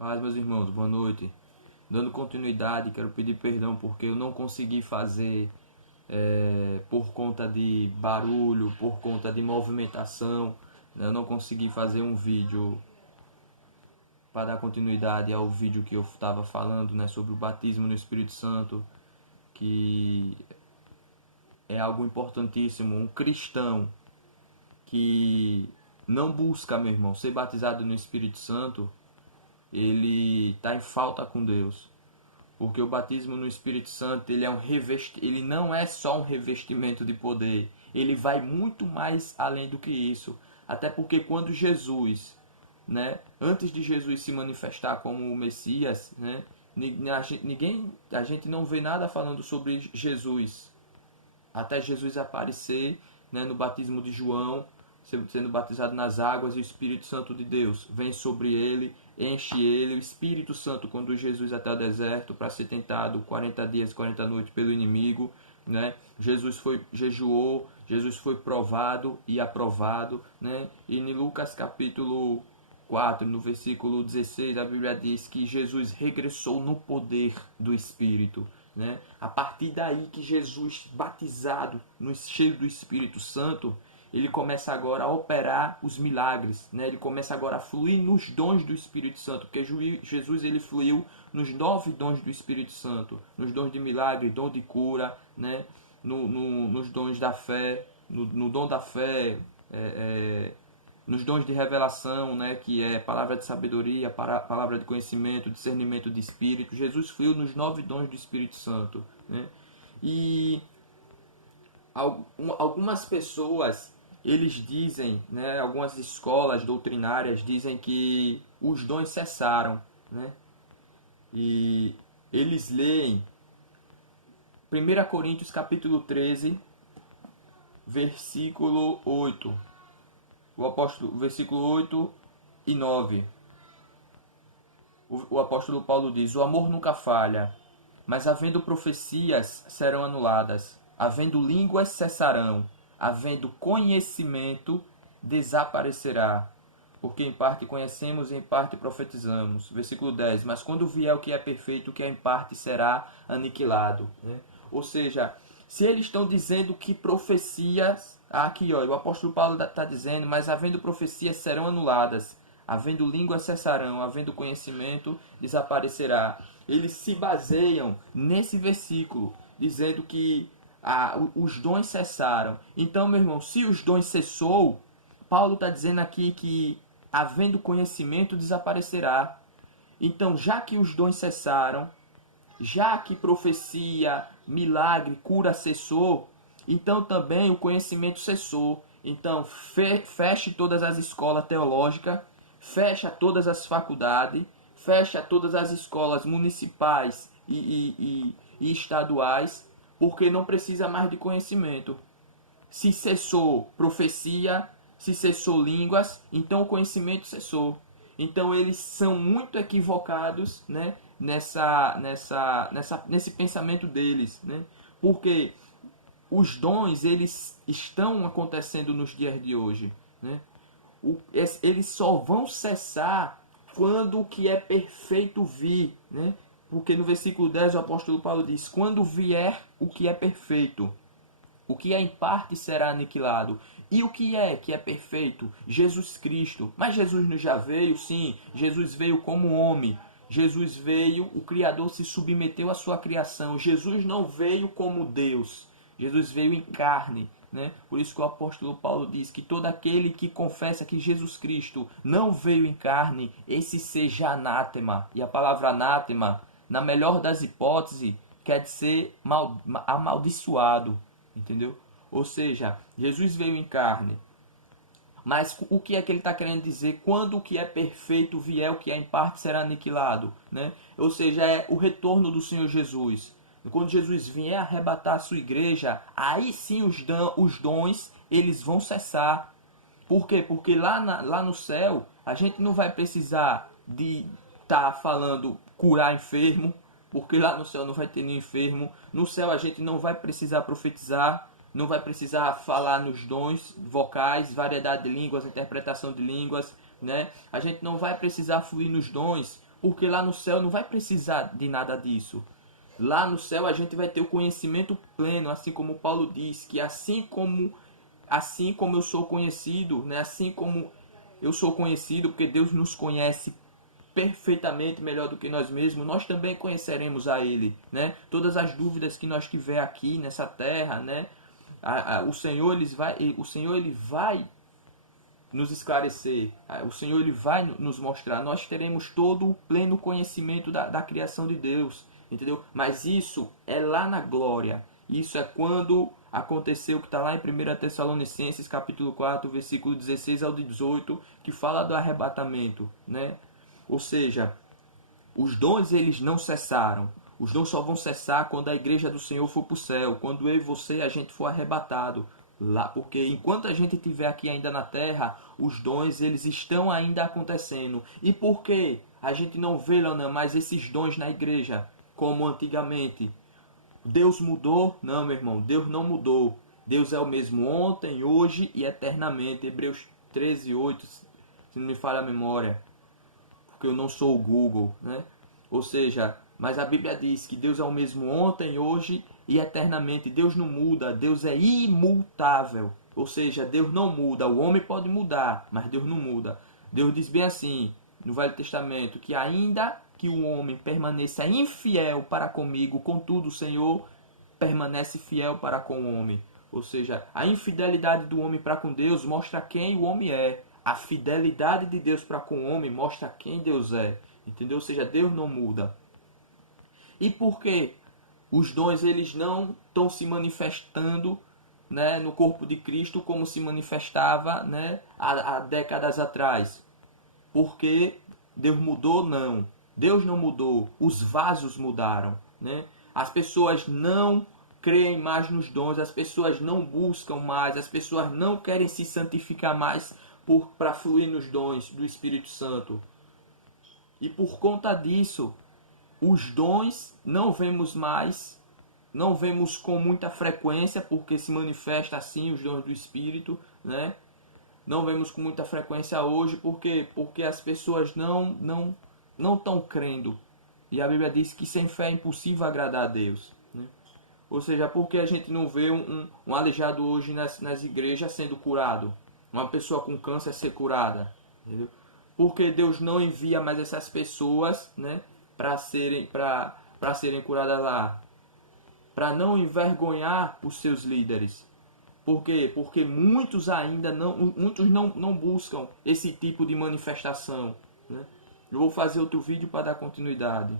Paz, meus irmãos, boa noite. Dando continuidade, quero pedir perdão porque eu não consegui fazer por conta de barulho, por conta de movimentação. Eu não consegui fazer um vídeo para dar continuidade ao vídeo que eu estava falando, sobre o batismo no Espírito Santo, que é algo importantíssimo. Um cristão que não busca, meu irmão, ser batizado no Espírito Santo, ele está em falta com Deus. Porque o batismo no Espírito Santo, ele não é só um revestimento de poder, ele vai muito mais além do que isso. Até porque quando Jesus, antes de Jesus se manifestar como o Messias, a gente não vê nada falando sobre Jesus, até Jesus aparecer, no batismo de João, sendo batizado nas águas, e o Espírito Santo de Deus vem sobre ele, enche ele. O Espírito Santo conduz Jesus até o deserto para ser tentado 40 dias e 40 noites pelo inimigo. Jesus jejuou, Jesus foi provado e aprovado. E em Lucas capítulo 4, no versículo 16, a Bíblia diz que Jesus regressou no poder do Espírito. A partir daí que Jesus, batizado, cheio do Espírito Santo, ele começa agora a operar os milagres, ele começa agora a fluir nos dons do Espírito Santo, porque Jesus ele fluiu nos 9 dons do Espírito Santo, nos dons de milagre, dom de cura, nos dons da fé, no dom da fé, nos dons de revelação, que é palavra de sabedoria, palavra de conhecimento, discernimento de espírito. Jesus fluiu nos 9 dons do Espírito Santo. E algumas pessoas, eles dizem, algumas escolas doutrinárias dizem que os dons cessaram. E eles leem 1 Coríntios capítulo 13, versículo 8. Versículo 8 e 9. O apóstolo Paulo diz: o amor nunca falha, mas havendo profecias serão anuladas, havendo línguas cessarão, havendo conhecimento desaparecerá, porque em parte conhecemos e em parte profetizamos. Versículo 10. Mas quando vier o que é perfeito, o que é em parte será aniquilado. Ou seja, se eles estão dizendo que profecias, aqui o apóstolo Paulo está dizendo, mas havendo profecias serão anuladas, havendo línguas cessarão, havendo conhecimento desaparecerá. Eles se baseiam nesse versículo, dizendo que os dons cessaram. Então, meu irmão, se os dons cessou, Paulo está dizendo aqui que havendo conhecimento desaparecerá. Então, já que os dons cessaram, já que profecia, milagre, cura cessou, então também o conhecimento cessou. Então, feche todas as escolas teológicas, fecha todas as faculdades, fecha todas as escolas municipais e estaduais, porque não precisa mais de conhecimento. Se cessou profecia, se cessou línguas, então o conhecimento cessou. Então eles são muito equivocados, nesse pensamento deles, porque os dons eles estão acontecendo nos dias de hoje, eles só vão cessar quando o que é perfeito vir, porque no versículo 10 o apóstolo Paulo diz: quando vier o que é perfeito, o que é em parte será aniquilado. E o que é perfeito? Jesus Cristo. Mas Jesus não já veio? Sim, Jesus veio como homem. Jesus veio, o Criador se submeteu à sua criação. Jesus não veio como Deus. Jesus veio em carne. Por isso que o apóstolo Paulo diz que todo aquele que confessa que Jesus Cristo não veio em carne, esse seja anátema. E a palavra anátema, na melhor das hipóteses, quer dizer amaldiçoado. Entendeu? Ou seja, Jesus veio em carne. Mas o que é que ele está querendo dizer? Quando o que é perfeito vier, o que é em parte será aniquilado. Ou seja, é o retorno do Senhor Jesus. Quando Jesus vier arrebatar a sua igreja, aí sim os dons eles vão cessar. Por quê? Porque lá no céu, a gente não vai precisar de estar falando curar enfermo, porque lá no céu não vai ter nenhum enfermo. No céu a gente não vai precisar profetizar, não vai precisar falar nos dons vocais, variedade de línguas, interpretação de línguas, A gente não vai precisar fluir nos dons, Porque lá no céu não vai precisar de nada disso. Lá no céu a gente vai ter o conhecimento pleno, assim como Paulo diz, que assim como eu sou conhecido, né? Assim como eu sou conhecido, porque Deus nos conhece perfeitamente melhor do que nós mesmos, nós também conheceremos a Ele, né? Todas as dúvidas que nós tiver aqui nessa terra, né? O Senhor ele vai nos esclarecer, o Senhor ele vai nos mostrar. Nós teremos todo o pleno conhecimento da criação de Deus, entendeu? Mas isso é lá na glória. Isso é quando aconteceu o que está lá em 1 Tessalonicenses capítulo 4, versículo 16 ao 18, que fala do arrebatamento, né? Ou seja, os dons eles não cessaram. Os dons só vão cessar quando a igreja do Senhor for para o céu, quando eu e você a gente for arrebatado lá, porque enquanto a gente estiver aqui ainda na terra, os dons eles estão ainda acontecendo. E por que a gente não vê, Leonan, mais esses dons na igreja como antigamente? Deus mudou? Não, meu irmão, Deus não mudou. Deus é o mesmo ontem, hoje e eternamente. Hebreus 13:8, se não me falha a memória, porque eu não sou o Google, né? Ou seja, mas a Bíblia diz que Deus é o mesmo ontem, hoje e eternamente. Deus não muda, Deus é imutável. Ou seja, Deus não muda. O homem pode mudar, mas Deus não muda. Deus diz bem assim, no Velho Testamento, que ainda que o homem permaneça infiel para comigo, contudo o Senhor permanece fiel para com o homem. Ou seja, a infidelidade do homem para com Deus mostra quem o homem é. A fidelidade de Deus para com o homem mostra quem Deus é. Entendeu? Ou seja, Deus não muda. E por que os dons eles não estão se manifestando, né, no corpo de Cristo como se manifestava, né, há décadas atrás? Porque Deus mudou? Não. Deus não mudou. Os vasos mudaram, né? As pessoas não creem mais nos dons, as pessoas não buscam mais, as pessoas não querem se santificar mais para fluir nos dons do Espírito Santo. E por conta disso, os dons não vemos mais, não vemos com muita frequência, porque se manifesta assim os dons do Espírito, né? Não vemos com muita frequência hoje, porque as pessoas não estão crendo. E a Bíblia diz que sem fé é impossível agradar a Deus, né? Ou seja, porque a gente não vê um aleijado hoje nas igrejas sendo curado, uma pessoa com câncer ser curada, entendeu? Porque Deus não envia mais essas pessoas, né, para serem curadas lá, para não envergonhar os seus líderes. Por quê? Porque muitos não buscam esse tipo de manifestação, né? Eu vou fazer outro vídeo para dar continuidade.